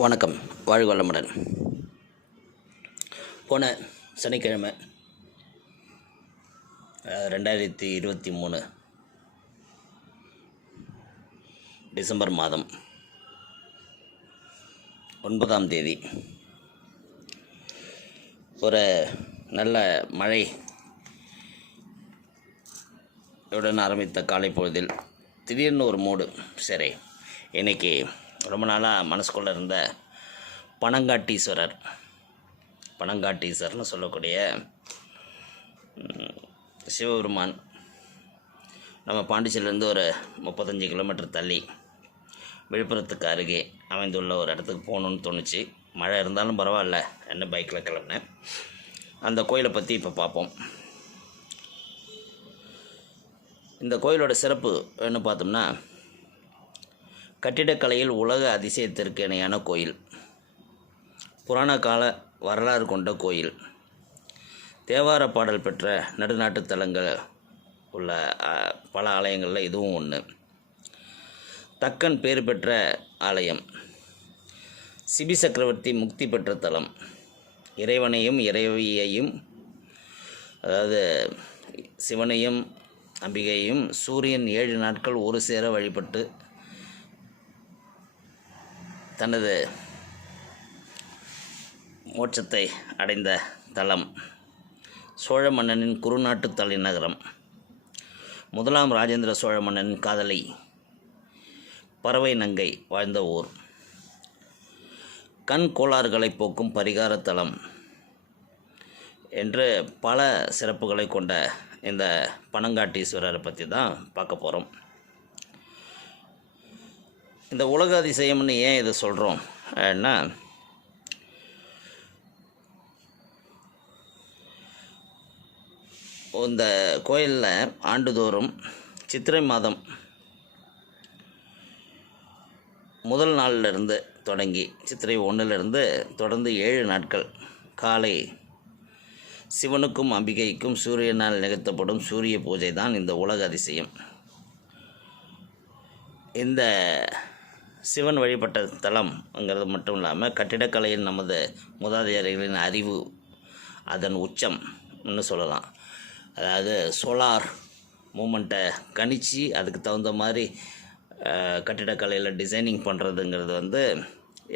வணக்கம். வாழ்க வளமுடன். போன சனிக்கிழமை ரெண்டாயிரத்தி இருபத்தி மூணு டிசம்பர் மாதம் ஒன்பதாம் தேதி ஒரு நல்ல மழை உடன் ஆரம்பித்த காலை பொழுதில் திடீர்னு ஒரு மூடு சரி. இன்னைக்கு ரொம்ப நாளாக மனசுக்குள்ளே இருந்த பனங்காட்டீஸ்வரர் பனங்காட்டீஸ்வரர்னு சொல்லக்கூடிய சிவபெருமான் நம்ம பாண்டிச்சேரியிலேருந்து ஒரு முப்பத்தஞ்சு கிலோமீட்டர் தள்ளி விழுப்புரத்துக்கு அருகே அமைந்துள்ள ஒரு இடத்துக்கு போகணுன்னு தோணுச்சு. மழை இருந்தாலும் பரவாயில்ல என்ன பைக்கில் கிளம்புனேன். அந்த கோயிலை பற்றி இப்போ பார்ப்போம். இந்த கோயிலோட சிறப்பு என்ன பார்த்தோம்னா கட்டிடக்கலையில் உலக அதிசயத்திற்கு இணையான கோயில். புராண கால வரலாறு கொண்ட கோயில். தேவார பாடல் பெற்ற நடுநாட்டு தலங்கள் உள்ள பல ஆலயங்களில் இதுவும் ஒன்று தக்கன் பேர் பெற்ற ஆலயம். சிபி சக்கரவர்த்தி முக்தி பெற்ற தலம். இறைவனையும் இறைவியையும் அதாவது சிவனையும் அம்பிகையும் சூரியன் ஏழு நாட்கள் ஒரு சேர வழிபட்டு தனது மோட்சத்தை அடைந்த தலம் சோழ மன்னனின் குறுநாட்டு தலைநகரம் முதலாம் ராஜேந்திர சோழ மன்னனின் காதலை பறவை நங்கை வாழ்ந்த ஊர். கண் கோளாறுகளை போக்கும் பரிகார தலம் என்று பல சிறப்புகளை கொண்ட இந்த பனங்காட்டீஸ்வரரை பற்றி தான் பார்க்க போகிறோம் இந்த உலக அதிசயம்னு ஏன் இதை சொல்கிறோம் என்ன இந்த கோயிலில் ஆண்டுதோறும் சித்திரை மாதம் முதல் நாளிலிருந்து தொடங்கி சித்திரை ஒன்றிலிருந்து தொடர்ந்து ஏழு நாட்கள். காலை சிவனுக்கும் அம்பிகைக்கும் சூரியனால் நிகழ்த்தப்படும் சூரிய பூஜை தான் இந்த உலக அதிசயம் இந்த சிவன் வழிபட்ட தலம்ங்கிறது மட்டும் இல்லாமல் கட்டிடக்கலையில் நமது மூதாதையர்களின் அறிவு அதன் உச்சம்னு சொல்லலாம். அதாவது சோலார் மூமெண்ட்டை கணிச்சு அதுக்கு தகுந்த மாதிரி கட்டிடக்கலையில் டிசைனிங் பண்ணுறதுங்கிறது வந்து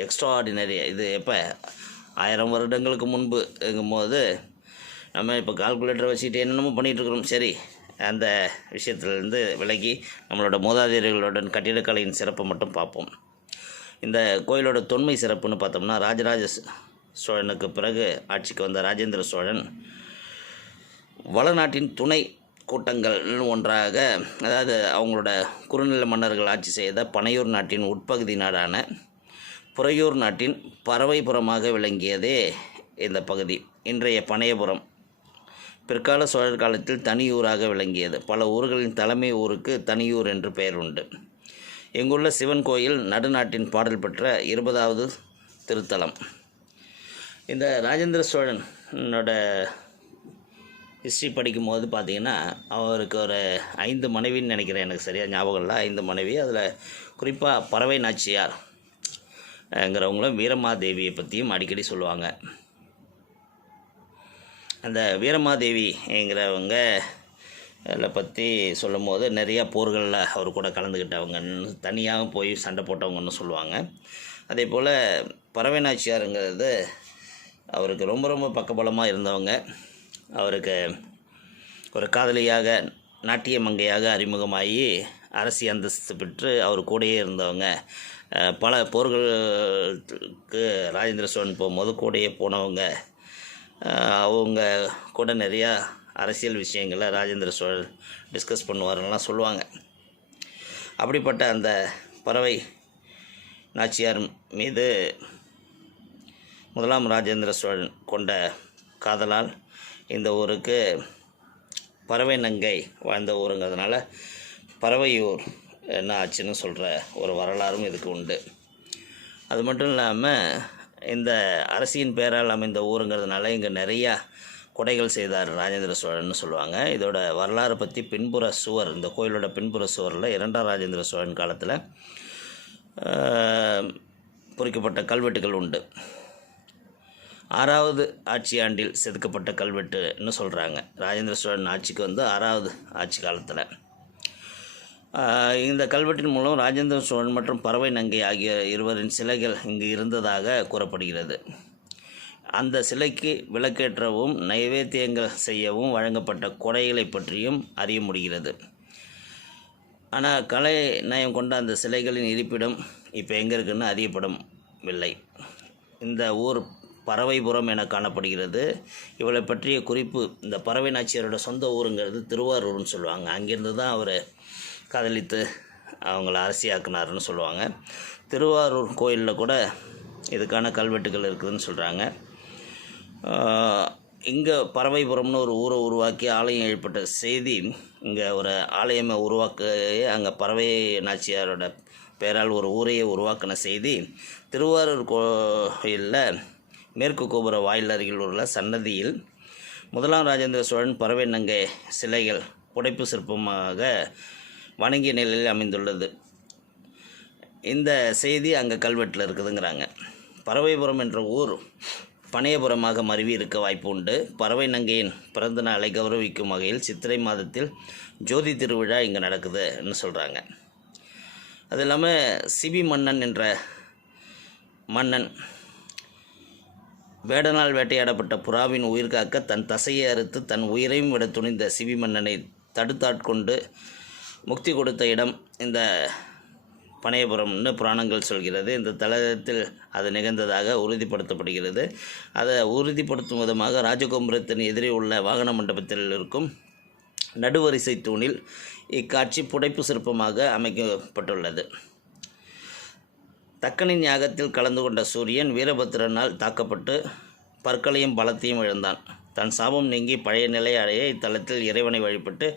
எக்ஸ்ட்ராடினரி இது எப்போ? ஆயிரம் வருடங்களுக்கு முன்பு இருக்கும்போது நம்ம இப்போ கால்குலேட்டர் வச்சுக்கிட்டு என்னென்னமோ பண்ணிகிட்ருக்குறோம் சரி அந்த விஷயத்திலிருந்து விலகி நம்மளோட மூதாதையர்களுடன் கட்டிடக்கலையின் சிறப்பை மட்டும் பார்ப்போம். இந்த கோயிலோட தொன்மை சிறப்புன்னு பார்த்தோம்னா ராஜராஜ சோழனுக்கு பிறகு ஆட்சிக்கு வந்த ராஜேந்திர சோழன் வளநாட்டின் துணை கூட்டங்கள் ஒன்றாக அதாவது அவங்களோட குறுநில மன்னர்கள் ஆட்சி செய்த பனையூர் நாட்டின் உட்பகுதி நாடான புறையூர் நாட்டின் பறவைபுறமாக விளங்கியதே இந்த பகுதி. இன்றைய பனையபுரம். பிற்கால சோழர் காலத்தில் தனியூராக விளங்கியது. பல ஊர்களின் தலைமை ஊருக்கு தனியூர் என்று பெயர் உண்டு. இங்குள்ள சிவன் கோயில் நடுநாட்டின் பாடல் பெற்ற இருபதாவது திருத்தலம். இந்த ராஜேந்திர சோழனோட ஹிஸ்ட்ரி படிக்கும்போது பார்த்தீங்கன்னா அவருக்கு ஒரு ஐந்து மனைவின்னு நினைக்கிறேன். எனக்கு சரியாக ஞாபகம் இல்லை. ஐந்து மனைவி. அதில் குறிப்பாக பறவை நாச்சியார் ங்கிறவங்களும் வீரமாதேவியை பற்றியும் அடிக்கடி சொல்லுவாங்க. அந்த வீரமாதேவிங்கிறவங்க அதில் பற்றி சொல்லும் போது நிறையா போர்களில் அவர் கூட கலந்துக்கிட்டவங்க தனியாக போய் சண்டை போட்டவங்கன்னு சொல்லுவாங்க. அதே போல் பறவை நாச்சியாருங்கிறது அவருக்கு ரொம்ப ரொம்ப பக்கபலமாக இருந்தவங்க. அவருக்கு ஒரு காதலியாக நாட்டிய மங்கையாக அறிமுகமாகி அரசி அந்தஸ்து பெற்று அவர் கூடயே இருந்தவங்க. பல போர்களுக்கு ராஜேந்திர சோழன் போகும்போது கூடயே போனவங்க. அவங்க கூட நிறையா அரசியல் விஷயங்களை ராஜேந்திர சோழன் டிஸ்கஸ் பண்ணுவாருலாம் சொல்லுவாங்க. அப்படிப்பட்ட அந்த பறவை நாச்சியார் மீது முதலாம் ராஜேந்திர சோழன் கொண்ட காதலால் இந்த ஊருக்கு பறவை நங்கை வாழ்ந்த ஊருங்கிறதுனால பறவையூர் என்ன ஆச்சுன்னு சொல்கிற ஒரு வரலாறும் இதுக்கு உண்டு. அது மட்டும் இல்லாமல் இந்த அரசியின் பேரால் அமைந்த ஊருங்கிறதுனால இங்கே நிறையா கொடைகள் செய்தார் ராஜேந்திர சோழன்னு சொல்லுவாங்க. இதோட வரலாறு பற்றி பின்புற சுவர் இந்த கோயிலோட பின்புற சுவரில் இரண்டாம் ராஜேந்திர சோழன் காலத்தில் பொறிக்கப்பட்ட கல்வெட்டுகள் உண்டு. ஆறாவது ஆட்சி ஆண்டில் செதுக்கப்பட்ட கல்வெட்டுன்னு சொல்கிறாங்க ராஜேந்திர சோழன் ஆட்சிக்கு வந்து ஆறாவது ஆட்சி காலத்தில். இந்த கல்வெட்டின் மூலம் ராஜேந்திர சோழன் மற்றும் பறவை நங்கை ஆகிய இருவரின் சிலைகள் இங்கு இருந்ததாக கூறப்படுகிறது. அந்த சிலைக்கு விளக்கேற்றவும் நைவேத்தியங்கள் செய்யவும் வழங்கப்பட்ட கொடைகளை பற்றியும் அறிய முடிகிறது. ஆனால் கலை நயம் கொண்ட அந்த சிலைகளின் இருப்பிடம் இப்போ எங்கே இருக்குன்னு அறியப்படவில்லை இந்த ஊர் பறவைபுரம் என காணப்படுகிறது. இவளை பற்றிய குறிப்பு இந்த பறவை நாச்சியாரோட சொந்த ஊருங்கிறது திருவாரூர்னு சொல்லுவாங்க. அங்கேருந்து தான் அவர் காதலித்து அவங்கள அரசியாக்குனாருன்னு சொல்லுவாங்க. திருவாரூர் கோயிலில் கூட இதுக்கான கல்வெட்டுகள் இருக்குதுன்னு சொல்கிறாங்க இங்கே பறவைபுரம்னு ஒரு ஊரை உருவாக்கி ஆலயம் ஏற்பட்ட செய்தி இங்கே ஒரு ஆலயமை உருவாக்க அங்கே பறவை நாச்சியாரோட பெயரால் ஒரு ஊரையே உருவாக்கின செய்தி. திருவாரூர் கோயிலில் மேற்கு கோபுர வாயில் அருகில் உள்ள சன்னதியில் முதலாம் ராஜேந்திர சோழன் பறவை நங்கை சிலைகள் புடைப்பு சிற்பமாக வணங்கிய நிலையில் அமைந்துள்ளது. இந்த செய்தி அங்கே கல்வெட்டில் இருக்குதுங்கிறாங்க. பறவைபுரம் என்ற ஊர் பனையபுரமாக மருவி இருக்க வாய்ப்பு உண்டு. பறவை நங்கையின் பிறந்த நாளை கௌரவிக்கும் வகையில் சித்திரை மாதத்தில் ஜோதி திருவிழா இங்கே நடக்குதுன்னு சொல்கிறாங்க அது இல்லாமல் சிபி மன்னன் என்ற மன்னன் வேடனால் வேட்டையாடப்பட்ட புறாவின் உயிர் காக்க தன் தசையை அறுத்து தன் உயிரையும் விட துணிந்த சிபி மன்னனை தடுத்தாட்கொண்டு முக்தி கொடுத்த இடம் இந்த பனையபுரம்னு புராணங்கள் சொல்கிறது. இந்த தலத்தில் அது நிகழ்ந்ததாக உறுதிப்படுத்தப்படுகிறது. அதை உறுதிப்படுத்தும் விதமாக ராஜகோபுரத்தின் எதிரே உள்ள வாகன மண்டபத்தில் இருக்கும் நடுவரிசை தூணில் இக்காட்சி புடைப்பு சிற்பமாக அமைக்கப்பட்டுள்ளது. தக்கனின் யாகத்தில் கலந்து கொண்ட சூரியன் வீரபத்திரனால் தாக்கப்பட்டு பற்களையும் பலத்தையும் இழந்தான். தன் சாபம் நீங்கி பழைய நிலை அடைய இத்தலத்தில் இறைவனை வழிபட்டு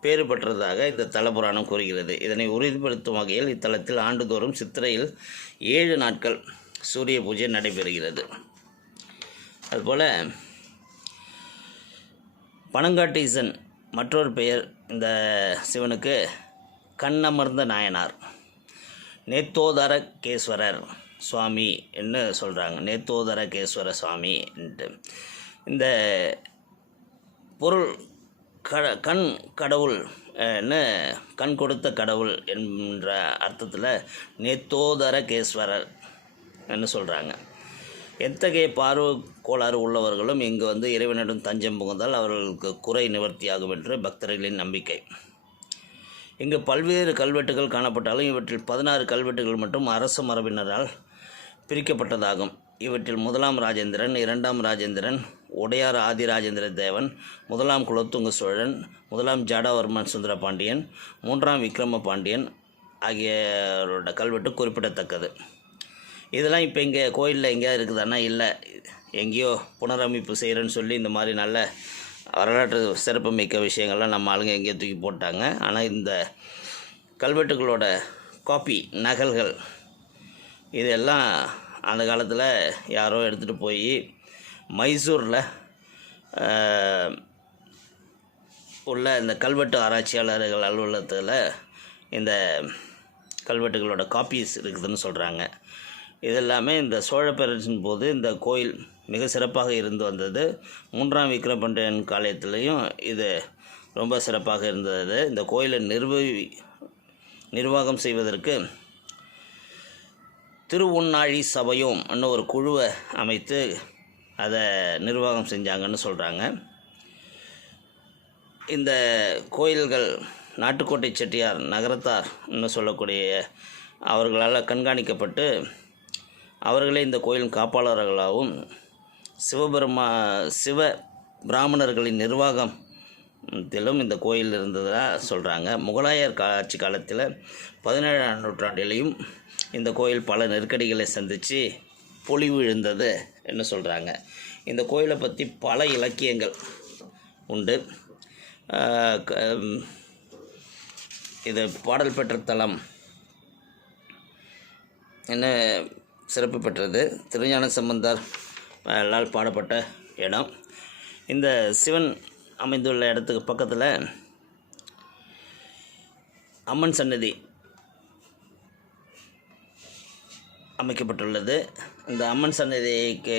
பேறு பெற்றதாக இந்த தலபுராணம் கூறுகிறது. இதனை உறுதிப்படுத்தும் வகையில் இத்தலத்தில் ஆண்டுதோறும் சித்திரையில் ஏழு நாட்கள் சூரிய பூஜை நடைபெறுகிறது. அதுபோல் பனங்காட்டீசன் மற்றொரு பெயர் இந்த சிவனுக்கு கண்ணமர்ந்த நாயனார். நேத்தோதர கேஸ்வரர் சுவாமி என்று சொல்கிறாங்க நேத்தோதர கேஸ்வர சுவாமி இந்த பொருள் கட கண் கடவுள் என்ன கண் கொடுத்த கடவுள் என்ற அர்த்தத்தில் நேத்தோதர கேஸ்வரர் என்று சொல்கிறாங்க எத்தகைய பார்வை கோளாறு உள்ளவர்களும் இங்கு வந்து இறைவனிடம் தஞ்சம் புகுந்தால் அவர்களுக்கு குறை நிவர்த்தியாகும் என்று பக்தர்களின் நம்பிக்கை. இங்கு பல்வேறு கல்வெட்டுகள் காணப்பட்டாலும் இவற்றில் பதினாறு கல்வெட்டுகள் மட்டும் அரச மரபினரால் பிரிக்கப்பட்டதாகும். இவற்றில் முதலாம் ராஜேந்திரன் இரண்டாம் ராஜேந்திரன் உடையார் ஆதிராஜேந்திர தேவன் முதலாம் குலத்துங்க சோழன் முதலாம் ஜாடவர்மன் சுந்தர பாண்டியன் மூன்றாம் விக்ரம பாண்டியன் ஆகியோரோட கல்வெட்டு குறிப்பிடத்தக்கது. இதெல்லாம் இப்போ இங்கே கோயிலில் எங்கேயாவது இருக்குதானா? இல்லை எங்கேயோ புனரமைப்பு செய்கிறேன்னு சொல்லி இந்த மாதிரி நல்ல வரலாற்று சிறப்புமிக்க விஷயங்கள்லாம் நம்ம ஆளுங்க எங்கேயோ தூக்கி போட்டாங்க. ஆனால் இந்த கல்வெட்டுகளோட காப்பி நகல்கள் இதெல்லாம் அந்த காலத்தில் யாரோ எடுத்துகிட்டு போய் மைசூரில் உள்ள இந்த கல்வெட்டு ஆராய்ச்சியாளர்கள் அலுவலகத்தில் இந்த கல்வெட்டுகளோட காப்பீஸ் இருக்குதுன்னு சொல்கிறாங்க இதெல்லாமே இந்த சோழ பேரரசின் போது இந்த கோயில் மிக சிறப்பாக இருந்து வந்தது. மூன்றாம் விக்ரமண்டன் காலத்திலையும் இது ரொம்ப சிறப்பாக இருந்தது. இந்த கோயிலை நிர்வகி நிர்வாகம் செய்வதற்கு திருவுண்ணாழி சபையும் இன்னும் ஒரு குழுவை அமைத்து அதை நிர்வாகம் செஞ்சாங்கன்னு சொல்கிறாங்க இந்த கோயில்கள் நாட்டுக்கோட்டை செட்டியார் நகரத்தார் சொல்லக்கூடிய அவர்களால் கண்காணிக்கப்பட்டு அவர்களே இந்த கோயிலின் காப்பாளர்களாகவும் சிவபெருமா சிவ பிராமணர்களின் நிர்வாகம் திலும் இந்த கோயில் இருந்ததாக சொல்கிறாங்க முகலாயர் ஆட்சி காலத்தில் பதினேழாம் நூற்றாண்டிலையும் இந்த கோயில் பல நெருக்கடிகளை சந்தித்து பொலிவு இழந்தது. என்று சொல்கிறாங்க இந்த கோயிலை பற்றி பல இலக்கியங்கள் உண்டு. இது பாடல் பெற்ற தலம். என்ன சிறப்பு பெற்றது? திருஞான சம்பந்தர் லால் பாடப்பட்ட இடம். இந்த சிவன் அமைந்துள்ள இடத்துக்கு பக்கத்தில் அம்மன் சன்னதி அமைக்கப்பட்டுள்ளது. இந்த அம்மன் சன்னதிக்கு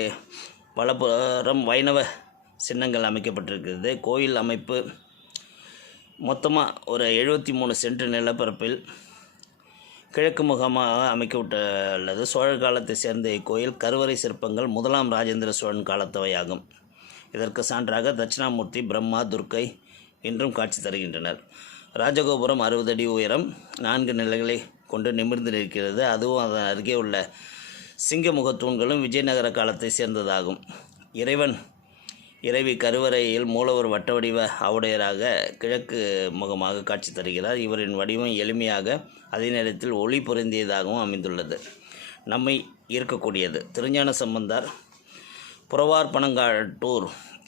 வலப்புறம் வைணவ சின்னங்கள் அமைக்கப்பட்டிருக்கிறது. கோயில் அமைப்பு மொத்தமாக ஒரு எழுபத்தி மூணு சென்ட் நிலப்பரப்பில் கிழக்கு முகமாக அமைக்கப்பட்டுள்ளது. சோழர் காலத்தை சேர்ந்த இக்கோயில் கருவறை சிற்பங்கள் முதலாம் ராஜேந்திர சோழன் காலத்தவையாகும். இதற்கு சான்றாக தட்சிணாமூர்த்தி பிரம்மா துர்க்கை இன்றும் காட்சி தருகின்றனர். ராஜகோபுரம் அறுபது அடி உயரம் நான்கு நிலைகளை கொண்டு நிமிர்ந்து நிற்கிறது அதுவும் அதன் அருகே உள்ள சிங்கமுக தூண்களும் விஜயநகர காலத்தை சேர்ந்ததாகும். இறைவன் இறைவி கருவறையில் மூலவர் வட்ட வடிவ ஆவுடையராக கிழக்கு முகமாக காட்சி தருகிறார். இவரின் வடிவம் எளிமையாக அதே நேரத்தில் ஒளி பொருந்தியதாகவும் அமைந்துள்ளது. நம்மை ஈர்க்கக்கூடியது. திருஞான சம்பந்தார் புறவார் பனங்காட்டூர்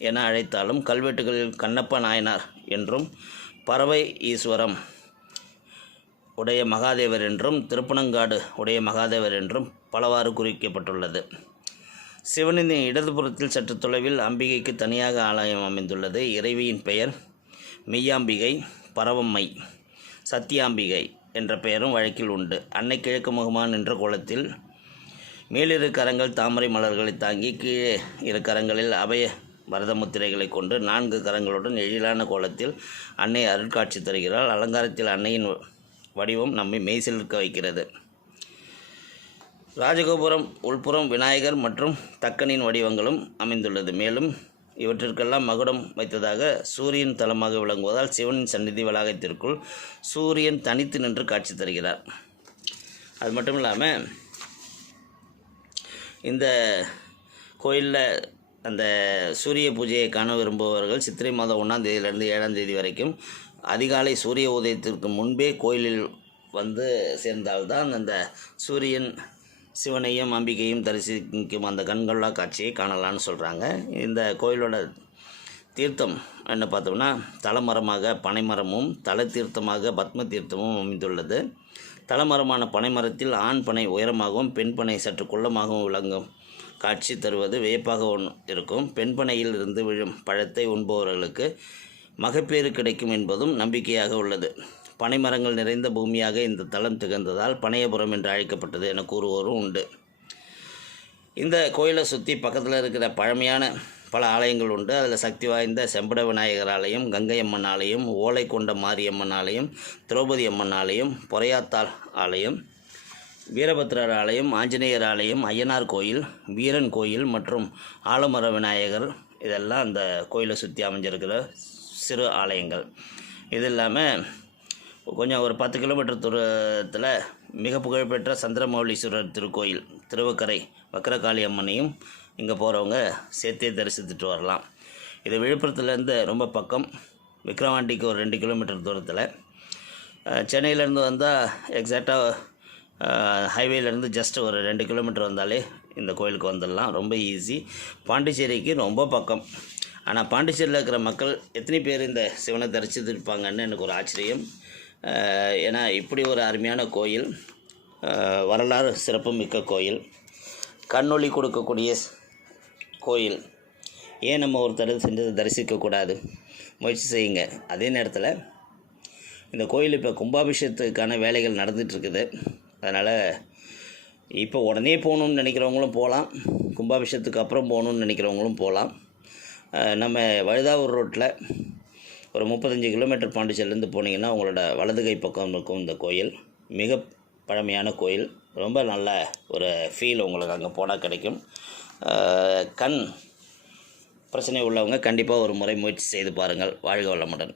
என அழைத்தாலும் கல்வெட்டுகளில் கண்ணப்ப நாயனார் என்றும் பறவை ஈஸ்வரம் உடைய மகாதேவர் என்றும் திருப்பனங்காடு உடைய மகாதேவர் என்றும் பலவாறு குறிக்கப்பட்டுள்ளது. சிவனின் இடதுபுறத்தில் சற்று தொலைவில் அம்பிகைக்கு தனியாக ஆலயம் அமைந்துள்ளது. இறைவியின் பெயர் மெய்யாம்பிகை பரவம்மை சத்தியாம்பிகை என்ற பெயரும் வழக்கில் உண்டு. அன்னை கிழக்கு முகமான் என்ற கோலத்தில் மேலிரு கரங்கள் தாமரை மலர்களை தாங்கி கீழே இரு கரங்களில் அபய வரத முத்திரைகளை கொண்டு நான்கு கரங்களுடன் எழிலான கோலத்தில் அன்னை அருட்காட்சி தருகிறாள். அலங்காரத்தில் அன்னையின் வடிவம் நம்மை மெய்சிலிருக்க வைக்கிறது. ராஜகோபுரம் உள்புறம் விநாயகர் மற்றும் தக்கனின் வடிவங்களும் அமைந்துள்ளது. மேலும் இவற்றிற்கெல்லாம் மகுடம் வைத்ததாக சூரியன் தலமாக விளங்குவதால் சிவனின் சந்நிதி வளாகத்திற்குள் சூரியன் தனித்து நின்று காட்சி தருகிறார். அது மட்டும் இல்லாமல் இந்த கோயிலில் அந்த சூரிய பூஜையை காண விரும்புபவர்கள் சித்திரை மாதம் ஒன்றாம் தேதியிலிருந்து ஏழாம் தேதி வரைக்கும் அதிகாலை சூரிய உதயத்திற்கு முன்பே கோயிலில் வந்து சேர்ந்தால்தான் அந்த சூரியன் சிவனையும் அம்பிகையும் தரிசிக்கும் அந்த கண்கொள்ளா காட்சியை காணலாம்னு சொல்கிறாங்க இந்த கோயிலோட தீர்த்தம் என்ன பார்த்தோம்னா தலமரமாக பனைமரமும் தல தீர்த்தமாக பத்ம தீர்த்தமும் அமைந்துள்ளது. தலமரமான பனைமரத்தில் ஆண் பனை உயரமாகவும் பெண் பனை சற்று குள்ளமாகவும் விளங்கும் காட்சி தருவது வியப்பாக ஒன்று இருக்கும். பெண் பனையில் இருந்து விழும் பழத்தை உண்பவர்களுக்கு மகப்பேறு கிடைக்கும் என்பதும் நம்பிக்கையாக உள்ளது. பனைமரங்கள் நிறைந்த பூமியாக இந்த தலம் திகழ்ந்ததால் பனையபுரம் என்று அழைக்கப்பட்டது என கூறுவோரும் உண்டு. இந்த கோயிலை சுற்றி பக்கத்தில் இருக்கிற பழமையான பல ஆலயங்கள் உண்டு. அதில் சக்தி வாய்ந்த செம்பட விநாயகர் ஆலயம் கங்கை அம்மன் ஆலயம் ஓலை கொண்ட மாரியம்மன் ஆலயம் திரௌபதி அம்மன் ஆலயம் பொறையாத்தாள் ஆலயம் வீரபத்ரர் ஆலயம் ஆஞ்சநேயர் ஆலயம் ஐயனார் கோயில் வீரன் கோயில் மற்றும் ஆலமர விநாயகர். இதெல்லாம் அந்த கோயிலை சுற்றி அமைஞ்சிருக்கிற சிறு ஆலயங்கள். இது இல்லாமல் கொஞ்சம் ஒரு பத்து கிலோமீட்டர் தூரத்தில் மிக புகழ்பெற்ற சந்திரமௌலீஸ்வரர் திருக்கோயில் திருவக்கரை வக்கரகாளி அம்மனையும் இங்கே போகிறவங்க சேர்த்தே தரிசித்துட்டு வரலாம். இது விழுப்புரத்துலேருந்து ரொம்ப பக்கம். விக்ரவாண்டிக்கு ஒரு ரெண்டு கிலோமீட்டர் தூரத்தில். சென்னையிலேருந்து வந்தால் எக்ஸாக்டாக ஹைவேலேருந்து ஜஸ்ட் ஒரு ரெண்டு கிலோமீட்டர் வந்தாலே இந்த கோயிலுக்கு வந்துடலாம். ரொம்ப ஈஸி பாண்டிச்சேரிக்கு ரொம்ப பக்கம். ஆனால் பாண்டிச்சேரியில் இருக்கிற மக்கள் எத்தனை பேர் இந்த சிவனை தரிசித்திருப்பாங்கன்னு எனக்கு ஒரு ஆச்சரியம். ஏன்னா இப்படி ஒரு அருமையான கோயில் வரலாறு சிறப்புமிக்க கோயில். கண்ணொளி கொடுக்கக்கூடிய கோயில். ஏன் நம்ம ஒருத்தர் சென்று தரிசிக்கக்கூடாது முயற்சி செய்யுங்க. அதே நேரத்தில் இந்த கோயில் இப்போ கும்பாபிஷேகத்துக்கான வேலைகள் நடந்துகிட்ருக்குது அதனால் இப்போ உடனே போகணுன்னு நினைக்கிறவங்களும் போகலாம். கும்பாபிஷேகத்துக்கு அப்புறம் போகணுன்னு நினைக்கிறவங்களும் போகலாம். நம்ம வழுதாவூர் ரோட்டில் ஒரு முப்பத்தஞ்சு கிலோமீட்டர் பாண்டிச்சேரிலேருந்து போனீங்கன்னா உங்களோட வலது கை பக்கம் இருக்கும் இந்த கோயில். மிக பழமையான கோயில். ரொம்ப நல்ல ஒரு ஃபீல் உங்களுக்கு அங்கே போனால் கிடைக்கும். கண் பிரச்சனை உள்ளவங்க கண்டிப்பாக ஒரு முறை முயற்சி செய்து பாருங்கள். வாழ்க வளமுடன்.